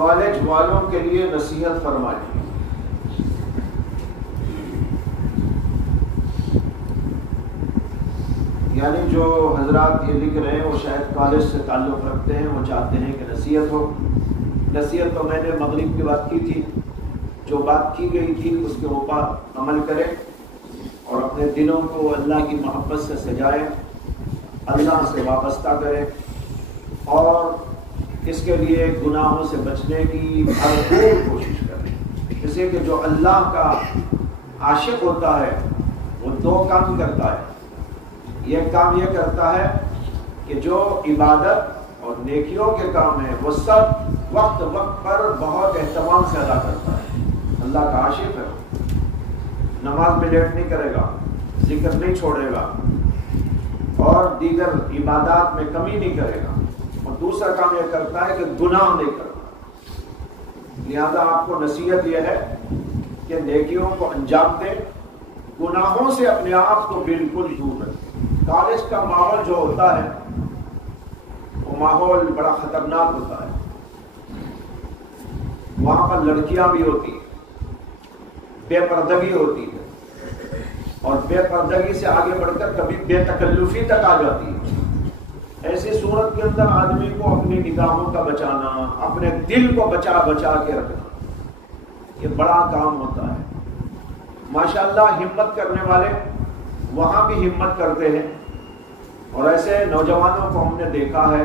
College والوں کے لیے نصیحت فرمائیں۔ یعنی جو حضرات یہ لکھ رہے ہیں وہ شاید کالج سے تعلق رکھتے ہیں، وہ چاہتے ہیں کہ نصیحت ہو۔ نصیحت تو میں نے مغرب کی بات کی تھی، جو بات کی گئی تھی اس کے اوپر عمل کریں اور اپنے دلوں کو اللہ کی محبت سے سجائیں، اللہ سے وابستہ کریں اور اس کے لیے گناہوں سے بچنے کی بھرپور کوشش کریں۔ جیسے کہ جو اللہ کا عاشق ہوتا ہے وہ دو کام کرتا ہے۔ یہ کام یہ کرتا ہے کہ جو عبادت اور نیکیوں کے کام ہیں وہ سب وقت پر بہت اہتمام سے ادا کرتا ہے۔ اللہ کا عاشق ہے، نماز میں لیٹ نہیں کرے گا، ذکر نہیں چھوڑے گا اور دیگر عبادات میں کمی نہیں کرے گا، اور دوسرا کام یہ کرتا ہے کہ گناہ نہیں کرتا۔ لہذا آپ کو نصیحت یہ ہے کہ نیکیوں کو انجام دیں، گناہوں سے اپنے آپ کو بالکل دور رکھیں۔ کالج کا ماحول جو ہوتا ہے وہ ماحول بڑا خطرناک ہوتا ہے۔ وہاں پر لڑکیاں بھی ہوتی ہیں، بے پردگی ہوتی ہے، اور بے پردگی سے آگے بڑھ کر کبھی بے تکلفی تک آ جاتی ہے۔ ایسی صورت کے اندر آدمی کو اپنی نگاہوں کا بچانا، اپنے دل کو بچا کے رکھنا، یہ بڑا کام ہوتا ہے۔ ماشاءاللہ ہمت کرنے والے وہاں بھی ہمت کرتے ہیں، اور ایسے نوجوانوں کو ہم نے دیکھا ہے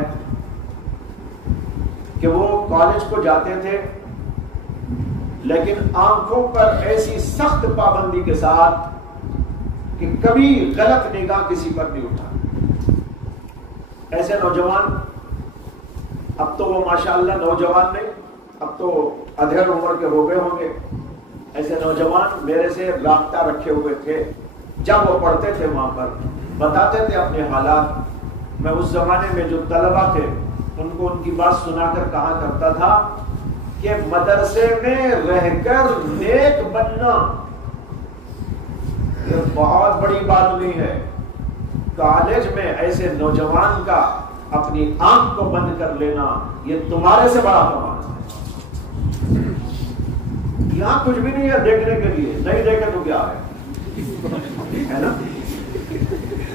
کہ وہ کالج کو جاتے تھے لیکن آنکھوں پر ایسی سخت پابندی کے ساتھ کہ کبھی غلط نگاہ کسی پر نہیں اٹھا۔ ایسے نوجوان اب تو وہ ماشاءاللہ نوجوان نہیں، اب تو ادھیڑ عمر کے ہو گئے ہوں گے۔ ایسے نوجوان میرے سے رابطہ رکھے ہوئے تھے، جب وہ پڑھتے تھے وہاں پر بتاتے تھے اپنے حالات۔ میں اس زمانے میں جو طلبہ تھے ان کو ان کی بات سنا کر کہا کرتا تھا کہ مدرسے میں رہ کر نیک بننا یہ بہت بڑی بات نہیں ہے، کالج میں ایسے نوجوان کا اپنی آنکھ کو بند کر لینا یہ تمہارے سے بڑا کمال ہے۔ یہاں کچھ بھی نہیں ہے دیکھنے کے لیے، نہیں دیکھے تو کیا ہے نا؟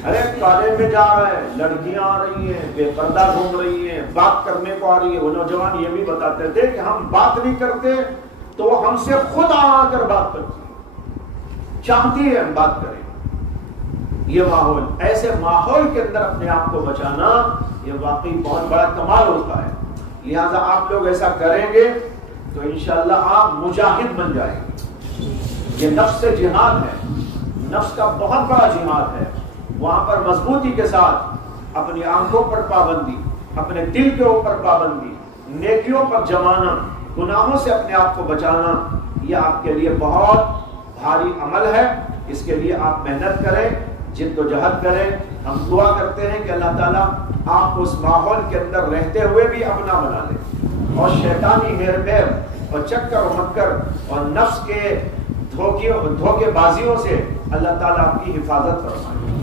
ارے کالج میں جا رہا ہے، لڑکیاں آ رہی ہیں، بے پردہ گھوم رہی ہیں، بات کرنے کو آ رہی ہے۔ وہ نوجوان یہ بھی بتاتے تھے کہ ہم بات نہیں کرتے تو وہ ہم سے خود آ کر بات کرتی ہے، چاہتی ہے ہم بات کریں۔ یہ ماحول، ایسے ماحول کے اندر اپنے آپ کو بچانا یہ واقعی بہت بڑا کمال ہوتا ہے۔ لہذا آپ لوگ ایسا کریں گے تو انشاءاللہ آپ مجاہد بن جائیں گے۔ یہ نفس سے جہاد ہے، نفس کا بہت بڑا جہاد ہے۔ وہاں پر مضبوطی کے ساتھ اپنی آنکھوں پر پابندی، اپنے دل کے اوپر پابندی، نیکیوں پر جمانا، گناہوں سے اپنے آپ کو بچانا، یہ آپ کے لیے بہت بھاری عمل ہے۔ اس کے لیے آپ محنت کریں، جد و جہد کریں۔ ہم دعا کرتے ہیں کہ اللہ تعالیٰ آپ کو اس ماحول کے اندر رہتے ہوئے بھی اپنا بنا لے، اور شیطانی ہیر پھیر اور چکر و مکر اور نفس کے دھوکے بازیوں سے اللہ تعالیٰ آپ کی حفاظت فرمائے۔